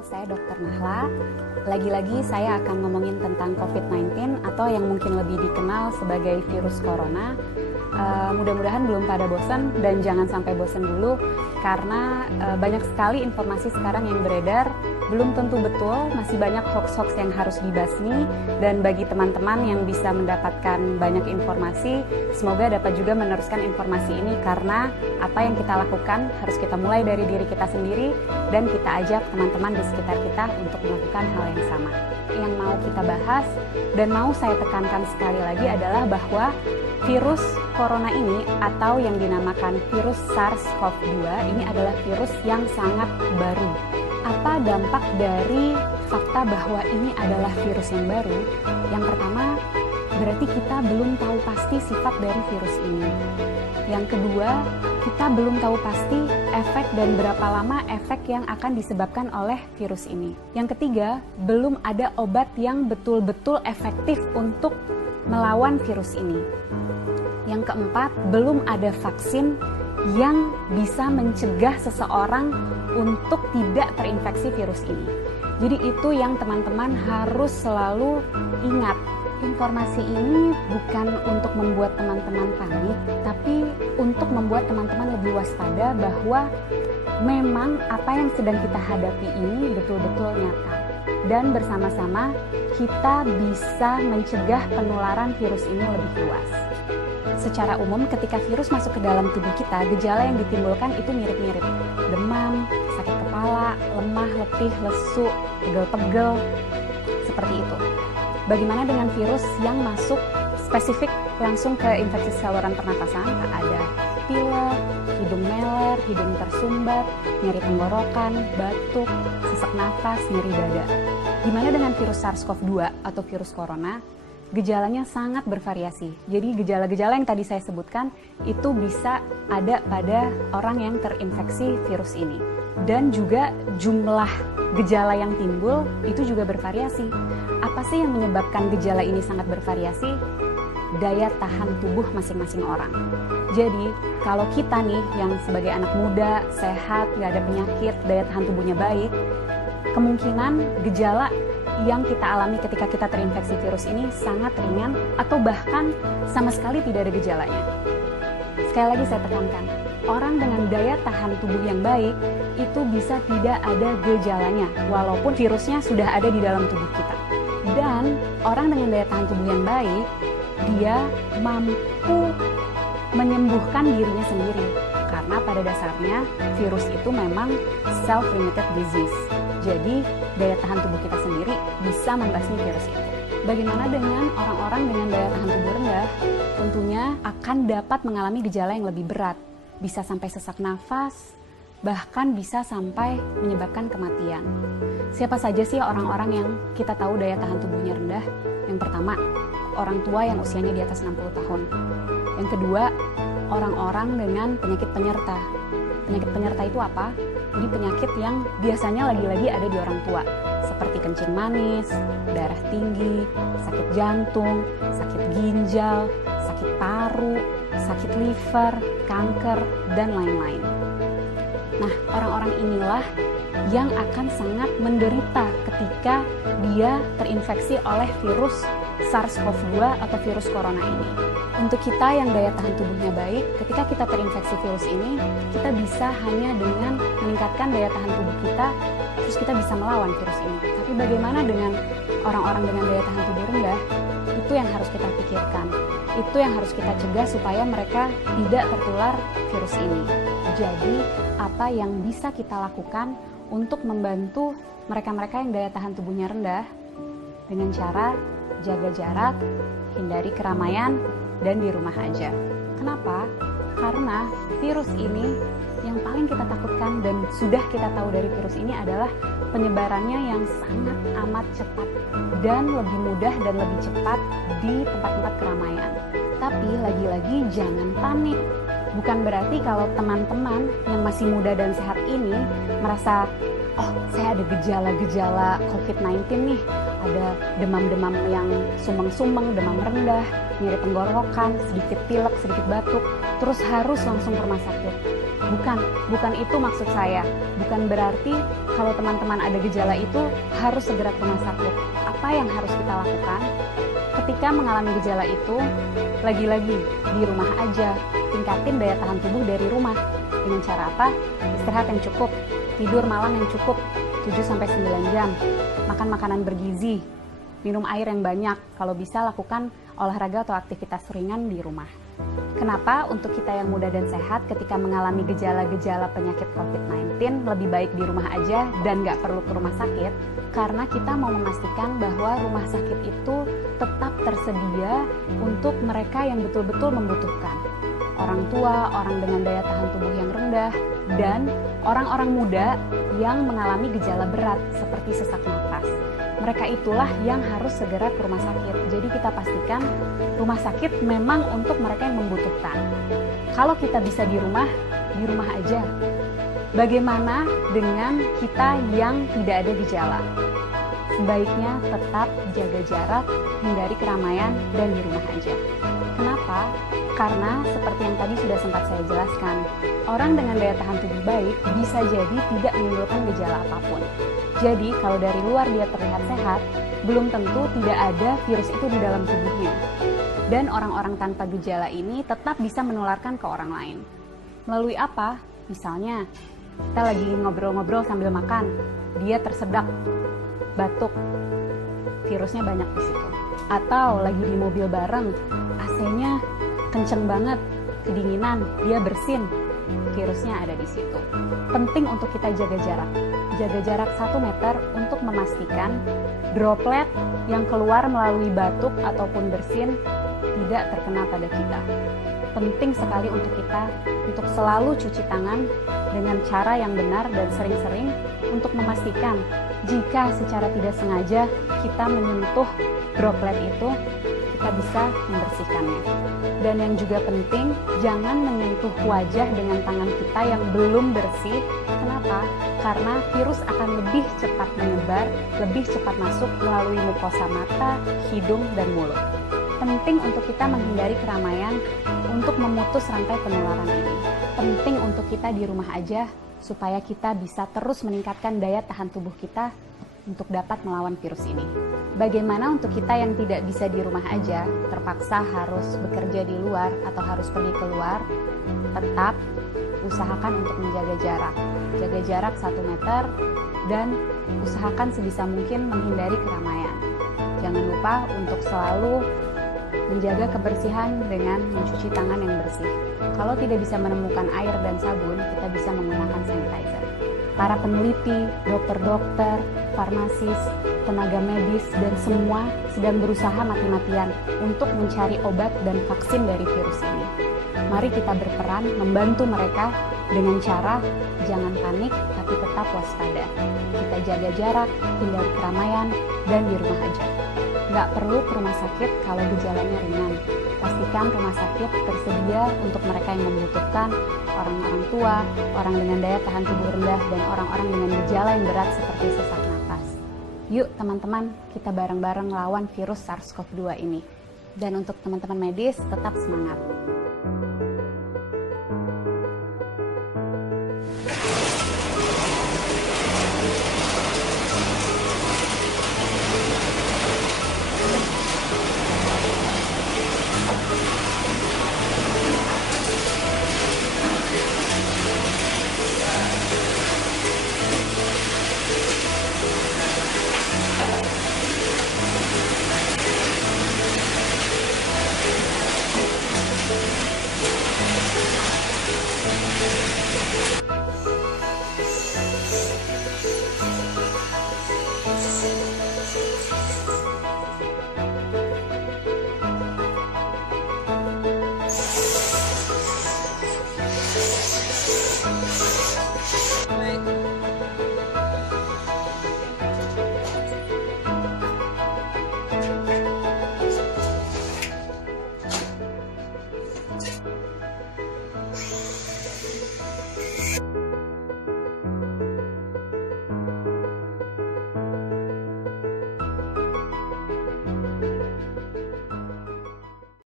Halo, saya Dr. Nahla. Lagi-lagi saya akan ngomongin tentang COVID-19 atau yang mungkin lebih dikenal sebagai virus corona. Mudah-mudahan belum pada bosan dan jangan sampai bosan dulu karena banyak sekali informasi sekarang yang beredar, belum tentu betul, masih banyak hoax-hoax yang harus dibasmi, dan bagi teman-teman yang bisa mendapatkan banyak informasi, semoga dapat juga meneruskan informasi ini karena apa yang kita lakukan harus kita mulai dari diri kita sendiri dan kita ajak teman-teman di sekitar kita untuk melakukan hal yang sama. Yang mau kita bahas dan mau saya tekankan sekali lagi adalah bahwa virus corona ini atau yang dinamakan virus SARS-CoV-2 ini adalah virus yang sangat baru. Apa dampak dari fakta bahwa ini adalah virus yang baru? Yang pertama, berarti kita belum tahu pasti sifat dari virus ini. Yang kedua, kita belum tahu pasti efek dan berapa lama efek yang akan disebabkan oleh virus ini. Yang ketiga, belum ada obat yang betul-betul efektif untuk melawan virus ini. Yang keempat, belum ada vaksin yang bisa mencegah seseorang untuk tidak terinfeksi virus ini. Jadi itu yang teman-teman harus selalu ingat. Informasi ini bukan untuk membuat teman-teman panik, tapi untuk membuat teman-teman lebih waspada bahwa memang apa yang sedang kita hadapi ini betul-betul nyata. Dan bersama-sama kita bisa mencegah penularan virus ini lebih luas. Secara umum ketika virus masuk ke dalam tubuh kita, gejala yang ditimbulkan itu mirip-mirip. Demam, sakit kepala, lemah, letih, lesu, pegel-pegel, seperti itu. Bagaimana dengan virus yang masuk spesifik langsung ke infeksi saluran pernapasan? Ada pilek, hidung meler, hidung tersumbat, nyeri tenggorokan, batuk, sesak nafas, nyeri dada. Gimana dengan virus SARS-CoV-2 atau virus corona? Gejalanya sangat bervariasi. Jadi gejala-gejala yang tadi saya sebutkan itu bisa ada pada orang yang terinfeksi virus ini. Dan juga jumlah gejala yang timbul itu juga bervariasi. Apa sih yang menyebabkan gejala ini sangat bervariasi? Daya tahan tubuh masing-masing orang. Jadi kalau kita nih yang sebagai anak muda, sehat, nggak ada penyakit, daya tahan tubuhnya baik, kemungkinan gejala yang kita alami ketika kita terinfeksi virus ini sangat ringan atau bahkan sama sekali tidak ada gejalanya. Sekali lagi saya tekankan, orang dengan daya tahan tubuh yang baik itu bisa tidak ada gejalanya walaupun virusnya sudah ada di dalam tubuh kita. Dan orang dengan daya tahan tubuh yang baik, dia mampu menyembuhkan dirinya sendiri karena pada dasarnya virus itu memang self-limited disease. Jadi daya tahan tubuh kita sendiri bisa membasmi virus itu. Bagaimana dengan orang-orang dengan daya tahan tubuh rendah? Tentunya akan dapat mengalami gejala yang lebih berat. Bisa sampai sesak nafas, bahkan bisa sampai menyebabkan kematian. Siapa saja sih orang-orang yang kita tahu daya tahan tubuhnya rendah? Yang pertama, orang tua yang usianya di atas 60 tahun. Yang kedua, orang-orang dengan penyakit penyerta. Penyakit penyerta itu apa? Jadi penyakit yang biasanya lagi-lagi ada di orang tua, seperti kencing manis, darah tinggi, sakit jantung, sakit ginjal, sakit paru, sakit liver, kanker, dan lain-lain. Nah, orang-orang inilah yang akan sangat menderita ketika dia terinfeksi oleh virus SARS-CoV-2 atau virus corona ini. Untuk kita yang daya tahan tubuhnya baik, ketika kita terinfeksi virus ini, kita bisa hanya dengan meningkatkan daya tahan tubuh kita, terus kita bisa melawan virus ini. Tapi bagaimana dengan orang-orang dengan daya tahan tubuh rendah? Itu yang harus kita pikirkan. Itu yang harus kita cegah supaya mereka tidak tertular virus ini. Jadi, apa yang bisa kita lakukan untuk membantu mereka-mereka yang daya tahan tubuhnya rendah? Dengan cara jaga jarak, hindari keramaian, dan di rumah aja. Kenapa? Karena virus ini yang paling kita takutkan dan sudah kita tahu dari virus ini adalah penyebarannya yang sangat amat cepat dan lebih mudah dan lebih cepat di tempat-tempat keramaian. Tapi lagi-lagi jangan panik. Bukan berarti kalau teman-teman yang masih muda dan sehat ini merasa, oh saya ada gejala-gejala COVID-19 nih, ada demam-demam yang sumeng-sumeng, demam rendah, nyeri tenggorokan, sedikit pilek, sedikit batuk, terus harus langsung ke rumah sakit. Bukan itu maksud saya. Bukan berarti kalau teman-teman ada gejala itu harus segera ke rumah sakit. Apa yang harus kita lakukan? Ketika mengalami gejala itu, lagi-lagi di rumah aja, tingkatin daya tahan tubuh dari rumah. Dengan cara apa? Istirahat yang cukup, tidur malam yang cukup, 7-9 jam, makan makanan bergizi, minum air yang banyak, kalau bisa lakukan olahraga atau aktivitas ringan di rumah. Kenapa untuk kita yang muda dan sehat ketika mengalami gejala-gejala penyakit COVID-19 lebih baik di rumah aja dan nggak perlu ke rumah sakit? Karena kita mau memastikan bahwa rumah sakit itu tetap tersedia untuk mereka yang betul-betul membutuhkan. Orang tua, orang dengan daya tahan tubuh yang rendah, dan orang-orang muda yang mengalami gejala berat seperti sesak napas. Mereka itulah yang harus segera ke rumah sakit. Jadi kita pastikan rumah sakit memang untuk mereka yang membutuhkan. Kalau kita bisa di rumah aja. Bagaimana dengan kita yang tidak ada gejala? Sebaiknya tetap jaga jarak, hindari keramaian, dan di rumah aja. Kenapa? Karena seperti yang tadi sudah sempat saya jelaskan, orang dengan daya tahan tubuh baik bisa jadi tidak menimbulkan gejala apapun. Jadi kalau dari luar dia terlihat sehat, belum tentu tidak ada virus itu di dalam tubuhnya. Dan orang-orang tanpa gejala ini tetap bisa menularkan ke orang lain. Melalui apa? Misalnya, kita lagi ngobrol-ngobrol sambil makan, dia tersedak, batuk, virusnya banyak di situ. Atau lagi di mobil bareng, AC-nya kenceng banget, kedinginan, dia bersin, virusnya ada di situ. Penting untuk kita jaga jarak 1 meter untuk memastikan droplet yang keluar melalui batuk ataupun bersin tidak terkena pada kita. Penting sekali untuk kita untuk selalu cuci tangan dengan cara yang benar dan sering-sering untuk memastikan jika secara tidak sengaja kita menyentuh droplet itu, kita bisa membersihkannya. Dan yang juga penting, jangan menyentuh wajah dengan tangan kita yang belum bersih. Kenapa? Karena virus akan lebih cepat menyebar, lebih cepat masuk melalui mukosa mata, hidung, dan mulut. Penting untuk kita menghindari keramaian untuk memutus rantai penularan ini. Penting untuk kita di rumah aja supaya kita bisa terus meningkatkan daya tahan tubuh kita untuk dapat melawan virus ini. Bagaimana untuk kita yang tidak bisa di rumah aja, terpaksa harus bekerja di luar atau harus pergi keluar, tetap usahakan untuk menjaga jarak. Jaga jarak 1 meter dan usahakan sebisa mungkin menghindari keramaian. Jangan lupa untuk selalu menjaga kebersihan dengan mencuci tangan yang bersih. Kalau tidak bisa menemukan air dan sabun, kita bisa menggunakan sanitizer. Para peneliti, dokter-dokter, farmasis, tenaga medis, dan semua sedang berusaha mati-matian untuk mencari obat dan vaksin dari virus ini. Mari kita berperan membantu mereka dengan cara jangan panik tapi tetap waspada. Kita jaga jarak, hindari keramaian, dan di rumah aja. Nggak perlu ke rumah sakit kalau gejalanya ringan. Pastikan rumah sakit tersedia untuk mereka yang membutuhkan, orang-orang tua, orang dengan daya tahan tubuh rendah, dan orang-orang dengan gejala yang berat seperti sesak napas. Yuk teman-teman, kita bareng-bareng lawan virus SARS-CoV-2 ini. Dan untuk teman-teman medis, tetap semangat.